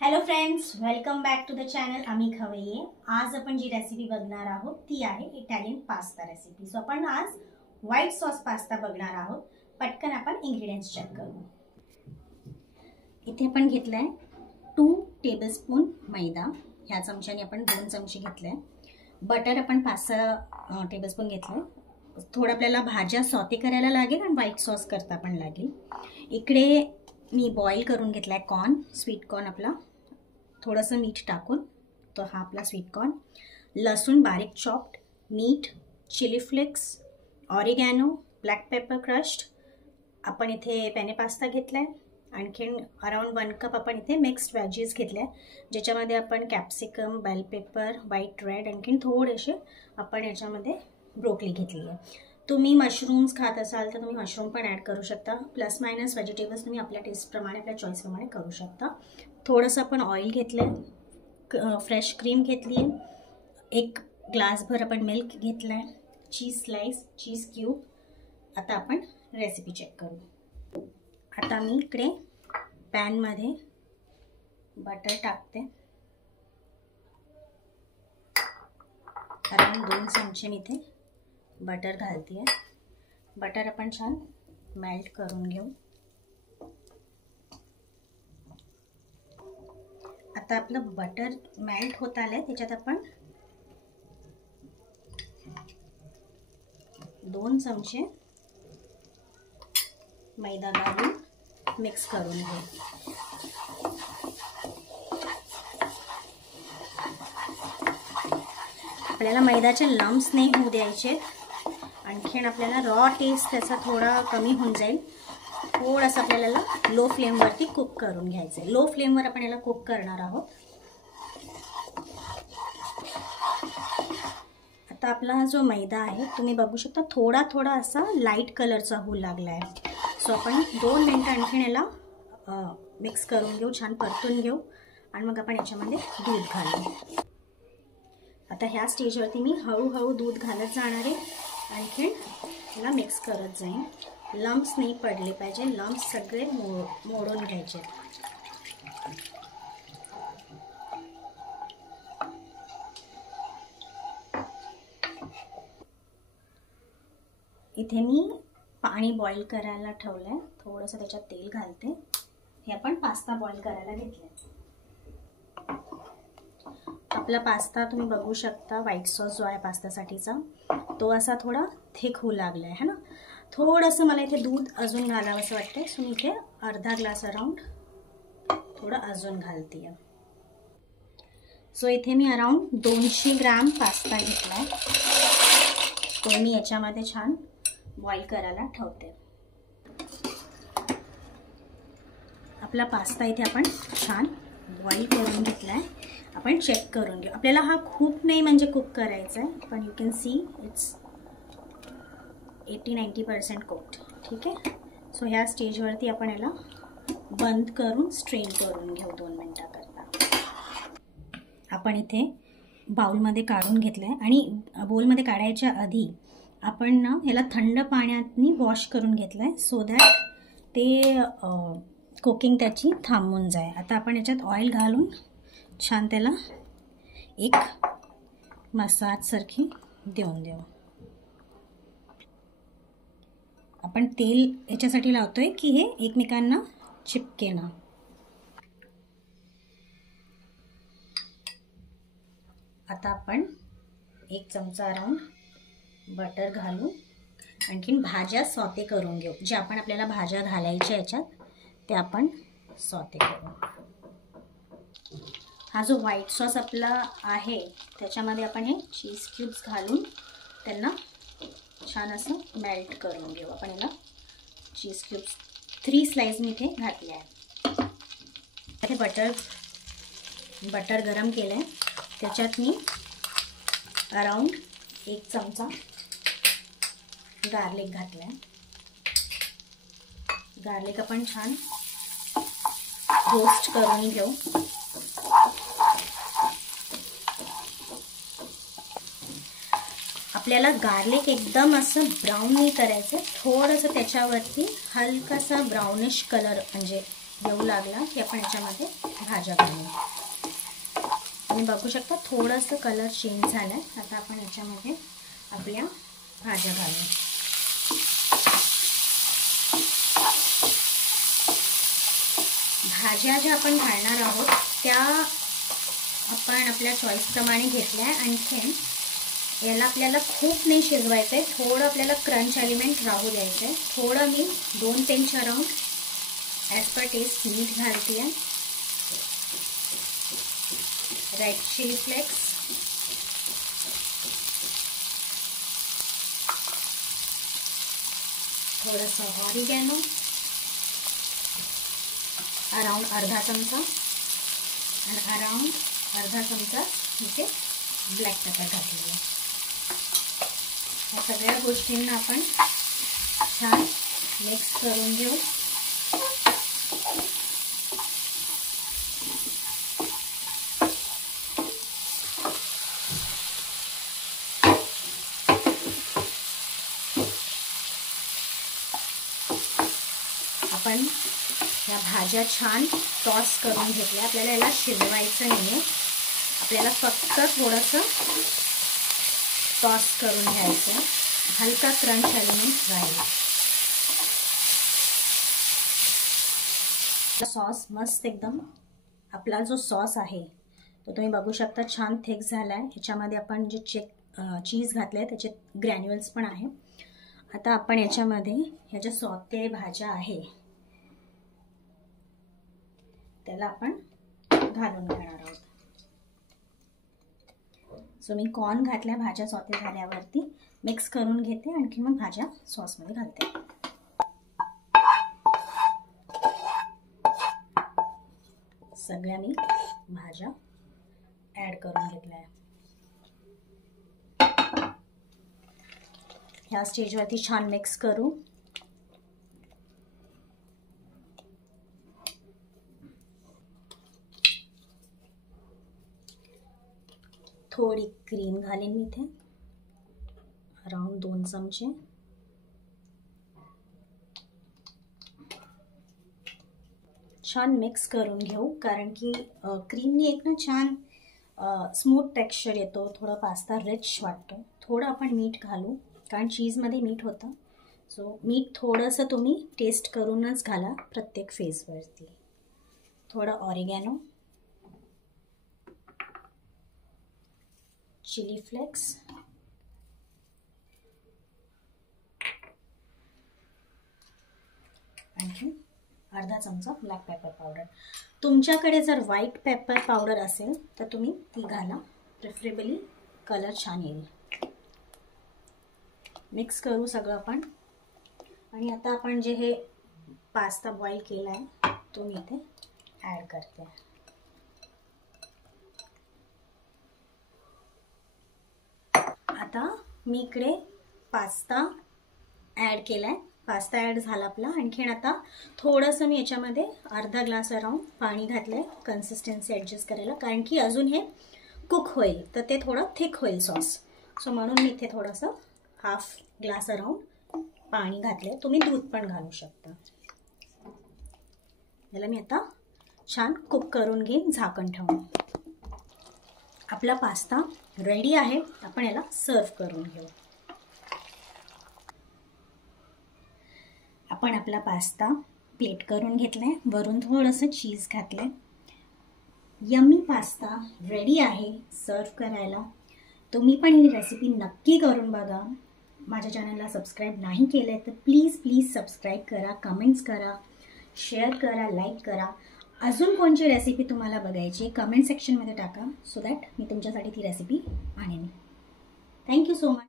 Hello friends, welcome back to the channel आम्ही खवय्ये। आज आपण जी रेसिपी बघणार आहोत ती आहे इटालियन पास्ता रेसिपी। सो आपण आज व्हाईट सॉस पास्ता बघणार आहोत। पटकन आपण इंग्रेडिएंट्स चेक करू। इथे आपण घेतलाय 2 टेबलस्पून मैदा, ह्या चमच्याने आपण 2 चमचे घेतले। बटर आपण 5-6 टेबलस्पून घेतले। थोडं आपल्याला भाज्या सॉटे करायला लागेल आणि व्हाईट सॉस करता पण लागेल। इकडे मी बॉईल करून घेतलाय कॉर्न, स्वीट कॉर्न आपला, थोडंसं मीठ टाकून, तो हा आपला स्वीट कॉर्न, लसूण बारीक चॉप्ड, मीठ, chilli flakes, oregano, black pepper crushed, आपण इथे पेने पास्ता घेतलाय। आणखीन अराउंड 1 कप आपण इथे मिक्स्ड व्हेजीज घेतल्या, ज्याच्यामध्ये आपण capsicum, bell pepper, white red, आणखीन थोडेसे आपण याच्यामध्ये ब्रोकली घेतली आहे। तुम्ही मशरूम्स खात असाल तर तुम्ही मशरूम पण ॲड करू शकता। प्लस मायनस व्हेजिटेबल्स तुम्ही आपल्या टेस्टप्रमाणे, आपल्या चॉईसप्रमाणे करू शकता। थोडंसं आपण ऑइल घेतलं, फ्रेश क्रीम घेतली आहे, 1 ग्लासभर आपण मिल्क घेतला आहे, चीज स्लाइस, चीज क्यूब। आता आपण रेसिपी चेक करू। आता मी इकडे पॅनमध्ये बटर टाकते, अराउंड 2 चमचे मी इथे बटर घालते। बटर आपण छान मेल्ट करून घेऊ। आता आपलं बटर मेल्ट होत आलंय, त्याच्यात आपण 2 चमचे मैदा घालून मिक्स करून घेऊ। आपल्याला मैद्याचे लम्प्स नाही होऊ द्यायचे। आणखीन आपल्याला रॉ टेस्ट त्याचा थोडा कमी होऊन जाईल। थोडंसं आपल्याला लो फ्लेमवरती कुक करून घ्यायचं आहे। लो फ्लेमवर आपण याला कुक करणार आहोत। आता आपला हा जो मैदा आहे तुम्ही बघू शकता, थोडा थोडा असा लाईट कलरचा होऊ लागला आहे। सो आपण 2 मिनिटं आणखीन याला मिक्स करून घेऊ, छान परतून घेऊ आणि मग आपण याच्यामध्ये दूध घालू। आता ह्या स्टेजवरती मी हळूहळू दूध घालत जाणार आहे, आणखीन याला मिक्स करत जाईन। लम्प्स नाही पडले पाहिजे, लम्प्स सगळे मोडून घ्यायचे। इथे मी पाणी बॉईल करायला ठेवलंय, थोडंसं त्याच्यात तेल घालते। हे आपण पास्ता बॉईल करायला घेतलाय। आपला पास्ता तुम्ही बघू शकता, व्हाईट सॉस जो आहे पास्तासाठीचा, तो असा थोडा थिक होऊ लागलाय है ना। थोडंसं मला इथे दूध अजून घालावं असं वाटतंय, सो मी इथे अर्धा ग्लास अराउंड थोडं अजून घालते। सो इथे मी अराउंड 200 ग्राम पास्ता घेतलाय, तो मी याच्यामध्ये छान बॉईल करायला ठेवते। आपला पास्ता इथे आपण छान बॉईल करून घेतलाय। आपण चेक करून घेऊ। आपल्याला हा खूप नाही म्हणजे कुक करायचा आहे, पण you can see it's 80-90% cooked, ठीक आहे। सो ह्या स्टेजवरती आपण याला बंद करून स्ट्रेन करून घेऊ 2 मिनिटाकरता। आपण इथे बाउलमध्ये काढून घेतलंय आणि बाउलमध्ये काढायच्या आधी आपण ना याला थंड पाण्याने वॉश करून घेतलंय, सो दॅट ते कुकिंग त्याची थांबून जाईल। आता आपण याच्यात ऑइल घालून छान त्याला एक मसाज सारखी देऊन देऊ। आपण तेल याच्यासाठी लावतोय की हे एकमेकांना चिपके ना। आता आपण 1 चमचा अराउंड बटर घालू, आणखीन भाज्या सॉटे करून घेऊ। जे आपण आपल्याला भाज्या घालायच्या याच्यात ते आपण सॉटे करू। हा जो व्हाईट सॉस आपला आहे त्याच्यामध्ये आपण हे चीज क्यूब्स घालून त्यांना छान असं मेल्ट करून घेऊ। आपण याला चीज क्यूब्स 3 स्लाइस मी इथे घातले आहे। इथे बटर गरम केलं आहे, त्याच्यात मी अराउंड 1 चमचा गार्लिक घातला आहे। गार्लिक आपण छान रोस्ट करून घेऊ। आपल्याला गार्लिक एकदम असं ब्राउन नाही करायचं, थोडंसं त्याच्यावरती हलकासा ब्राउनिश कलर म्हणजे येऊ लागला की आपण याच्यामध्ये भाज्या घालू. तुम्ही बघू शकता थोडंसं कलर चेंज झालाय. आता आपण याच्यामध्ये आपल्या भाज्या घालू. भाज्या ज्या आपण घालणार आहोत त्या आपण आपल्या चॉईसप्रमाणे घेतल्या आहे. आणखीन याला आपल्याला खूप नाही शिजवायचं आहे, थोडं आपल्याला क्रंच एलिमेंट राहू द्यायचं आहे. थोडं मी 2 pinch around as per taste मीठ घालते आहे. रेड चिली फ्लेक्स, थोडंसं ऑरिगॅनो, अराउंड अर्धा चमचा, आणि अराउंड अर्धा चमचा इथे ब्लॅक पेपर घातलेलं आहे. या सगळ्या गोष्टींना आपण छान मिक्स करून घेऊ. आपण या भाज्या छान टॉस करून घेतल्या. आपल्याला याला शिजवायचं नाहीये, आपल्याला फक्त थोडंसं टॉस करून घ्यायचं, हलका क्रंच एलिमेंट राहील. सॉस मस्त एकदम, आपला जो सॉस आहे तो तुम्ही बघू शकता छान थिक झालाय. ह्याच्यामध्ये आपण जे चीज घातलंय त्याचे ग्रॅन्युअल्स पण आहे. आता आपण याच्यामध्ये ह्या ज्या सॉते भाज्या आहे त्याला आपण घालून घेणार आहोत. सो मी कॉर्न घातल्या, भाज्या सॉते झाल्यावरती मिक्स करून घेते, आणखी मग भाज्या सॉसमध्ये घालते. सगळ्या मी भाज्या ॲड करून घेतल्या. ह्या स्टेजवरती छान मिक्स करू. थोडी क्रीम घालेन मी इथे, अराउंड 2 चमचे. छान मिक्स करून घेऊ, कारण की क्रीमनी एक ना छान स्मूथ टेक्स्चर येतो, थोडा पास्ता रिच वाटतो. थोडं आपण मीठ घालू, कारण चीजमध्ये मीठ होतं. सो मीठ थोडंसं तुम्ही टेस्ट करूनच घाला प्रत्येक फेसवरती. थोडं ऑरिगॅनो, चिली फ्लेक्स, आणखी अर्धा चमचा ब्लॅक पेपर पावडर. तुमच्याकडे जर व्हाईट पेपर पावडर असेल तर तुम्ही ती घाला, प्रेफरेबली कलर छान येईल. मिक्स करू सगळं आपण. आणि आता आपण जे हे पास्ता बॉईल केला आहे तो मी इथे ॲड करते. आता मी इकडे पास्ता ॲड केलाय. पास्ता ॲड झाला आपला. आणखीन आता थोडंसं मी याच्यामध्ये अर्धा ग्लास अराउंड पाणी घातलंय कन्सिस्टन्सी ॲडजस्ट करायला, कारण की अजून हे कुक होईल तर ते थोडं थिक होईल सॉस. सो म्हणून मी इथे थोडंसं हाफ ग्लास अराउंड पाणी घातलंय. तुम्ही दूध पण घालू शकता. याला मी आता छान कुक करून घेईन झाकण ठेवून. आपला पास्ता रेडी आहे. आपण याला सर्व करून घेऊ. आपण आपला पास्ता प्लेट करून घेतलाय, वरून थोडंसं चीज घातलंय. यम्मी पास्ता रेडी आहे सर्व करायला. तुम्ही पण ही रेसिपी नक्की करून बघा. माझ्या चॅनलला सबस्क्राईब नाही केलंय तर प्लीज सबस्क्राईब करा, कमेंट्स करा, शेअर करा, लाईक करा. अजून कोणची रेसिपी तुम्हाला बघायची कमेंट सेक्शनमध्ये टाका, सो दॅट मी तुमच्यासाठी ती रेसिपी आणेन. Thank you so much.